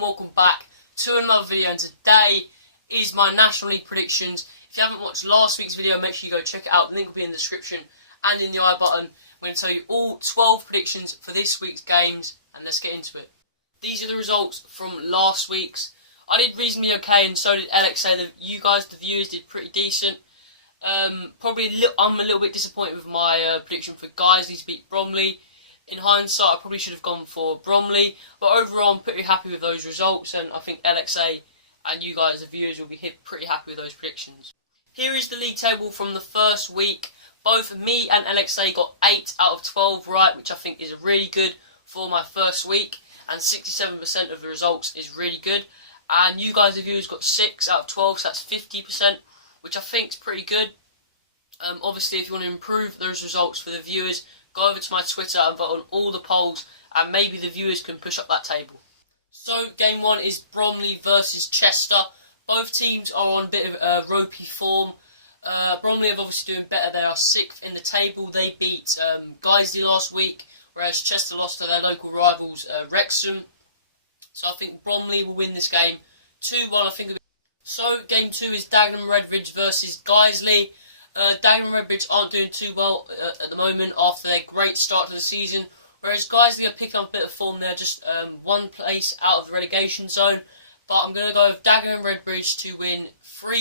and welcome back to another video, and today is my National League predictions. If you haven't watched last week's video, make sure you go check it out. The link will be in the description and in the I button. I'm going to tell you all 12 predictions for this week's games, and let's get into it. These are the results from last week's. I did reasonably okay, and so did LXA. You guys, the viewers, did pretty decent. I'm a little bit disappointed with my prediction for Guiseley to beat Bromley. In hindsight, I probably should have gone for Bromley, but overall I'm pretty happy with those results, and I think LXA and you guys, the viewers, will be pretty happy with those predictions. Here is the league table from the first week. Both me and LXA got 8 out of 12 right, which I think is really good for my first week, and 67% of the results is really good. And you guys, the viewers, got 6 out of 12, so that's 50%, which I think is pretty good. Obviously, if you want to improve those results for the viewers, go over to my Twitter and vote on all the polls, and maybe the viewers can push up that table. So, game 1 is Bromley versus Chester. Both teams are on a bit of ropey form. Bromley are obviously doing better. They are 6th in the table. They beat Guiseley last week, whereas Chester lost to their local rivals, Wrexham. So I think Bromley will win this game 2-1. I think. So, game 2 is Dagenham Redbridge versus Guiseley. Dagenham Redbridge aren't doing too well at the moment after their great start to the season, whereas Guiseley are picking up a bit of form. They're just one place out of the relegation zone. But I'm going to go with Dagenham Redbridge to win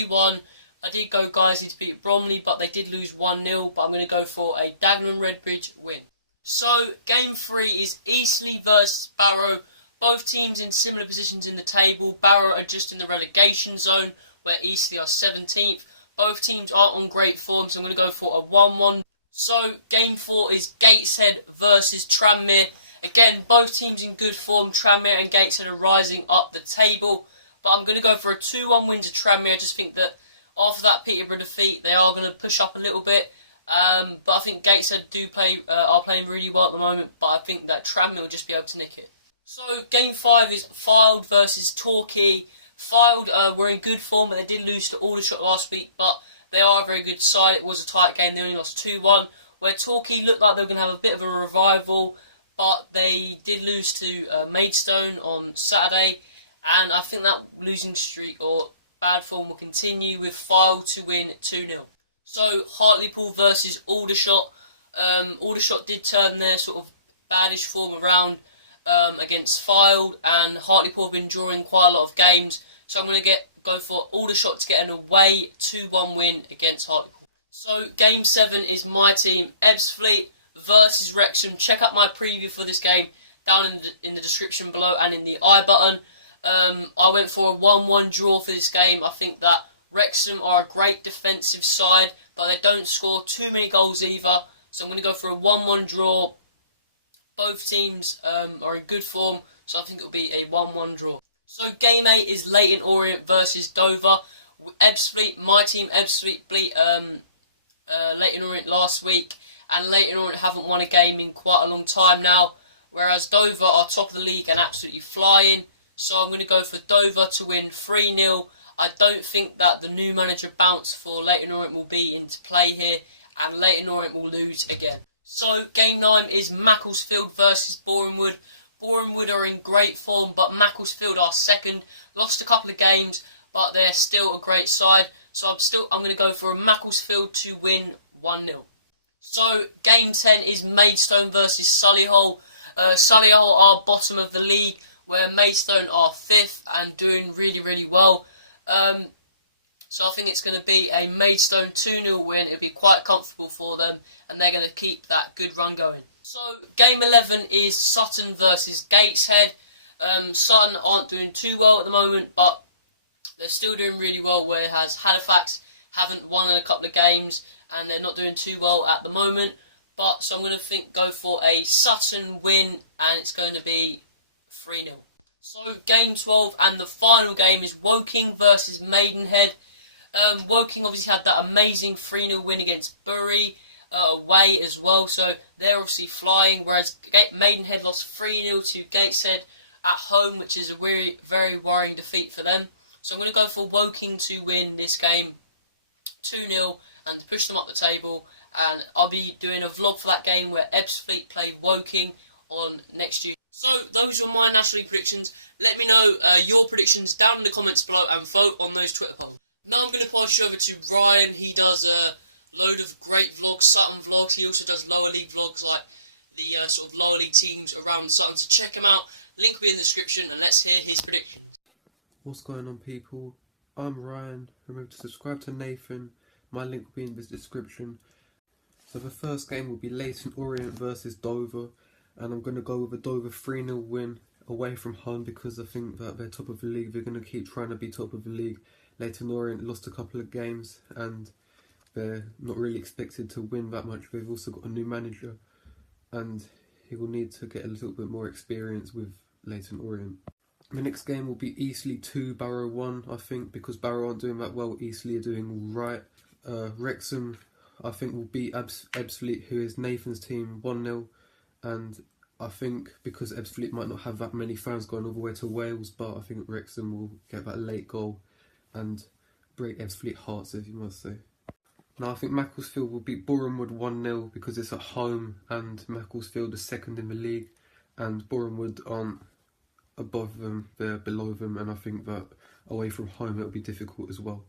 3-1. I did go Guiseley to beat Bromley, but they did lose 1-0. But I'm going to go for a Dagenham Redbridge win. So, game 3 is Eastleigh versus Barrow. Both teams in similar positions in the table. Barrow are just in the relegation zone, where Eastleigh are 17th. Both teams aren't on great form, so I'm going to go for a 1-1. So, game 4 is Gateshead versus Tranmere. Again, both teams in good form. Tranmere and Gateshead are rising up the table. But I'm going to go for a 2-1 win to Tranmere. I just think that after that Peterborough defeat, they are going to push up a little bit. But I think Gateshead are playing really well at the moment. But I think that Tranmere will just be able to nick it. So, game 5 is Fylde versus Torquay. Fylde were in good form, but they did lose to Aldershot last week, but they are a very good side. It was a tight game. They only lost 2-1, where Torquay looked like they were going to have a bit of a revival, but they did lose to Maidstone on Saturday, and I think that losing streak or bad form will continue with Fylde to win 2-0. So, Hartlepool versus Aldershot. Aldershot did turn their sort of baddish form around against Fylde, and Hartlepool have been drawing quite a lot of games, so I'm going to go for Aldershot to get an away 2-1 win against Hartlepool. So, game 7 is my team, Ebbsfleet versus Wrexham. Check out my preview for this game down in the description below and in the I button. I went for a 1-1 draw for this game. I think that Wrexham are a great defensive side, but they don't score too many goals either, so I'm going to go for a 1-1 draw. Both teams are in good form, so I think it will be a 1-1 draw. So, game 8 is Leyton Orient versus Dover. Ebbsfleet, my team Ebbsfleet beat Leyton Orient last week, and Leyton Orient haven't won a game in quite a long time now, whereas Dover are top of the league and absolutely flying. So I'm going to go for Dover to win 3-0. I don't think that the new manager bounce for Leyton Orient will be into play here, and Leyton Orient will lose again. So, game 9 is Macclesfield versus Borehamwood. Borehamwood are in great form, but Macclesfield are second. Lost a couple of games, but they're still a great side. So I'm going to go for a Macclesfield to win 1-0. So, game 10 is Maidstone versus Solihull. Solihull are bottom of the league, where Maidstone are 5th and doing really, really well. So I think it's going to be a Maidstone 2-0 win. It'll be quite comfortable for them, and they're going to keep that good run going. So, game 11 is Sutton versus Gateshead. Sutton aren't doing too well at the moment, but they're still doing really well, whereas Halifax haven't won in a couple of games, and they're not doing too well at the moment. But, so I'm going to go for a Sutton win, and it's going to be 3-0. So, game 12 and the final game is Woking versus Maidenhead. Woking obviously had that amazing 3-0 win against Bury away as well, so they're obviously flying, whereas Maidenhead lost 3-0 to Gateshead at home, which is a very, very worrying defeat for them. So I'm going to go for Woking to win this game 2-0 and to push them up the table, and I'll be doing a vlog for that game where Ebbsfleet play Woking on next Tuesday. So, those were my National League predictions. Let me know your predictions down in the comments below and vote on those Twitter polls. Now I'm going to pass you over to Ryan. He does a load of great vlogs, Sutton vlogs. He also does lower league vlogs, like the sort of lower league teams around Sutton. So check him out. Link will be in the description, and let's hear his predictions. What's going on, people? I'm Ryan. Remember to subscribe to Nathan. My link will be in the description. So the first game will be Leyton Orient versus Dover, and I'm going to go with a Dover 3-0 win away from home because I think that they're top of the league. They're going to keep trying to be top of the league. Leyton Orient lost a couple of games and they're not really expected to win that much. They've also got a new manager and he will need to get a little bit more experience with Leyton Orient. The next game will be Eastleigh 2, Barrow 1, I think, because Barrow aren't doing that well. Eastleigh are doing right. Wrexham, I think, will beat Ebbsfleet, who is Nathan's team, 1-0. And I think because Ebbsfleet might not have that many fans going all the way to Wales, but I think Wrexham will get that late goal and break Ebbsfleet hearts, if you must say. Now I think Macclesfield will beat Bournemouth 1-0 because it's at home and Macclesfield is second in the league and Bournemouth aren't above them, they're below them, and I think that away from home it'll be difficult as well.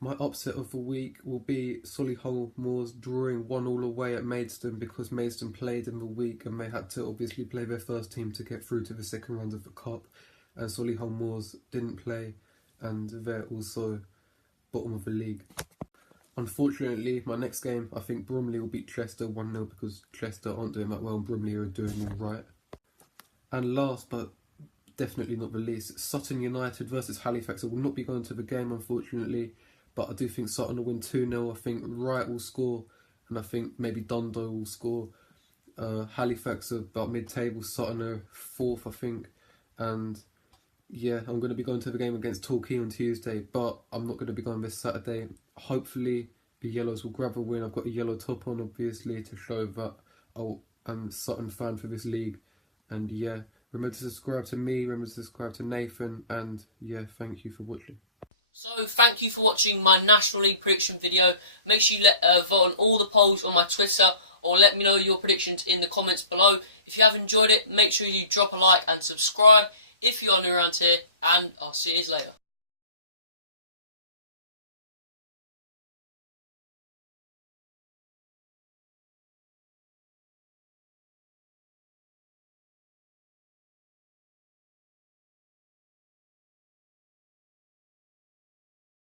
My upset of the week will be Solihull Moors drawing 1-1 away at Maidstone because Maidstone played in the week and they had to obviously play their first team to get through to the second round of the Cup, and Solihull Moors didn't play and they're also bottom of the league. Unfortunately, my next game, I think Bromley will beat Chester 1-0 because Chester aren't doing that well and Bromley are doing alright. And last but definitely not the least, Sutton United versus Halifax. I will not be going to the game, unfortunately, but I do think Sutton will win 2-0. I think Wright will score and I think maybe Dondo will score. Halifax are about mid-table, Sutton are 4th, I think, and yeah, I'm going to be going to the game against Torquay on Tuesday, but I'm not going to be going this Saturday. Hopefully the Yellows will grab a win. I've got a yellow top on, obviously, to show that I'm a Sutton fan for this league. And yeah, remember to subscribe to me, remember to subscribe to Nathan, and yeah, thank you for watching. So thank you for watching my National League prediction video. Make sure you vote on all the polls on my Twitter, or let me know your predictions in the comments below. If you have enjoyed it, make sure you drop a like and subscribe if you are new around here, and I'll see you later.